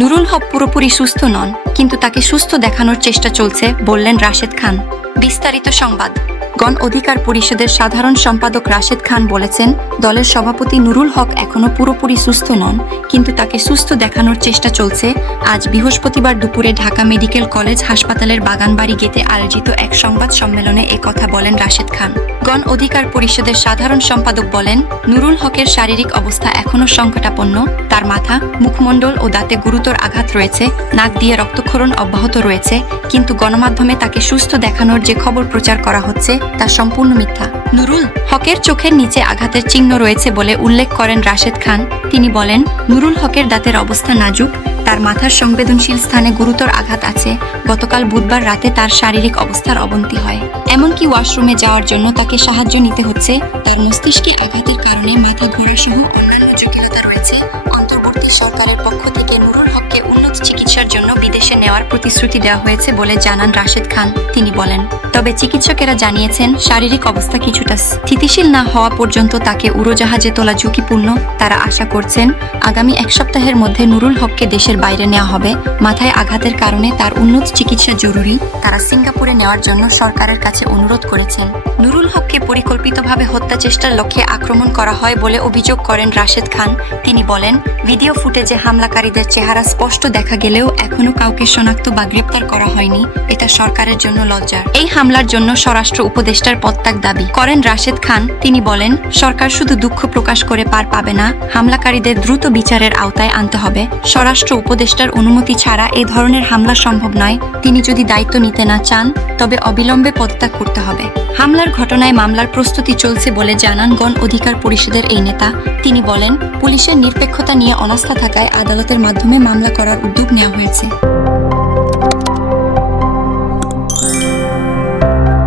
নুরুল হক পুরোপুরি সুস্থ নন, কিন্তু তাকে সুস্থ দেখানোর চেষ্টা চলছে, বললেন রাশেদ খান। বিস্তারিত সংবাদ। গণ অধিকার পরিষদের সাধারণ সম্পাদক রাশেদ খান বলেছেন, দলের সভাপতি নুরুল হক এখনও পুরোপুরি সুস্থ নন, কিন্তু তাকে সুস্থ দেখানোর চেষ্টা চলছে। আজ বৃহস্পতিবার দুপুরে ঢাকা মেডিকেল কলেজ হাসপাতালের বাগানবাড়ি গেতে আয়োজিত এক সংবাদ সম্মেলনে কথা বলেন রাশেদ খান। গণ অধিকার পরিষদের সাধারণ সম্পাদক বলেন, নুরুল হকের শারীরিক অবস্থা এখনও সংকটাপন্ন, তার মাথা, মুখমণ্ডল ও দাঁতে গুরুতর আঘাত রয়েছে, নাক দিয়ে রক্তক্ষরণ অব্যাহত রয়েছে, কিন্তু গণমাধ্যমে তাকে সুস্থ দেখানোর যে খবর প্রচার করা হচ্ছে তা সম্পূর্ণ মিথ্যা। নুরুল হকের চোখের নিচে আঘাতের চিহ্ন রয়েছে বলে উল্লেখ করেন রাশেদ খান। তিনি বলেন, নুরুল হকের দাঁতের অবস্থা নাজুক, তার মাথার সংবেদনশীল স্থানে গুরুতর আঘাত আছে। গতকাল বুধবার রাতে তার শারীরিক অবস্থার অবনতি হয়। এমনকি ওয়াশরুমে যাওয়ার জন্য তাকে সাহায্য নিতে হচ্ছে। তার মস্তিষ্কে আঘাতের কারণে মাথা ঘোরা সহ অন্যান্য জটিলতা রয়েছে। অন্তর্বর্তী সরকারের পক্ষ থেকে নুরুল হককে উন্নত চিকিৎসার জন্য বিদেশে নেওয়ার প্রতিশ্রুতি দেওয়া হয়েছে বলে জানান রাশেদ খান। তিনি বলেন তবে চিকিৎসকেরা জানিয়েছেন, শারীরিক অবস্থা কিছুটা স্থিতিশীল না হওয়া পর্যন্ত তাকে উড়োজাহাজে তোলা ঝুঁকিপূর্ণ। তারা আশা করছেন, আগামী এক সপ্তাহের মধ্যে নুরুল হককে দেশের বাইরে নেওয়া হবে। মাথায় আঘাতের কারণে তার উন্নত চিকিৎসা জরুরি। তারা সিঙ্গাপুরে নেওয়ার জন্য সরকারের কাছে অনুরোধ করেছেন। নুরুল হককে পরিকল্পিতভাবে হত্যা চেষ্টার লক্ষ্যে আক্রমণ করা হয় বলে অভিযোগ করেন রাশেদ খান। তিনি বলেন, ভিডিও ফুটেজে হামলাকারীদের চেহারা স্পষ্ট দেখা গেলেও এখনও কাউকে শনাক্ত বা গ্রেপ্তার করা হয়নি। এটা সরকারের জন্য লজ্জার। এই হামলার জন্য স্বরাষ্ট্র উপদেষ্টার পদত্যাগ দাবি করেন রাশেদ খান। তিনি বলেন, সরকার শুধু দুঃখ প্রকাশ করে পার পাবে না, হামলাকারীদের দ্রুত বিচারের আওতায় আনতে হবে। স্বরাষ্ট্র উপদেষ্টার অনুমতি ছাড়া এ ধরনের হামলা সম্ভব নয়। তিনি যদি দায়িত্ব নিতে না চান, তবে অবিলম্বে পদত্যাগ করতে হবে। হামলার ঘটনায় মামলার প্রস্তুতি চলছে বলে জানান গণ অধিকার পরিষদের এই নেতা। তিনি বলেন, পুলিশের নিরপেক্ষতা নিয়ে অনাস্থা থাকায় আদালতের মাধ্যমে মামলা করার উদ্যোগ নেওয়া হয়েছে। Thank you.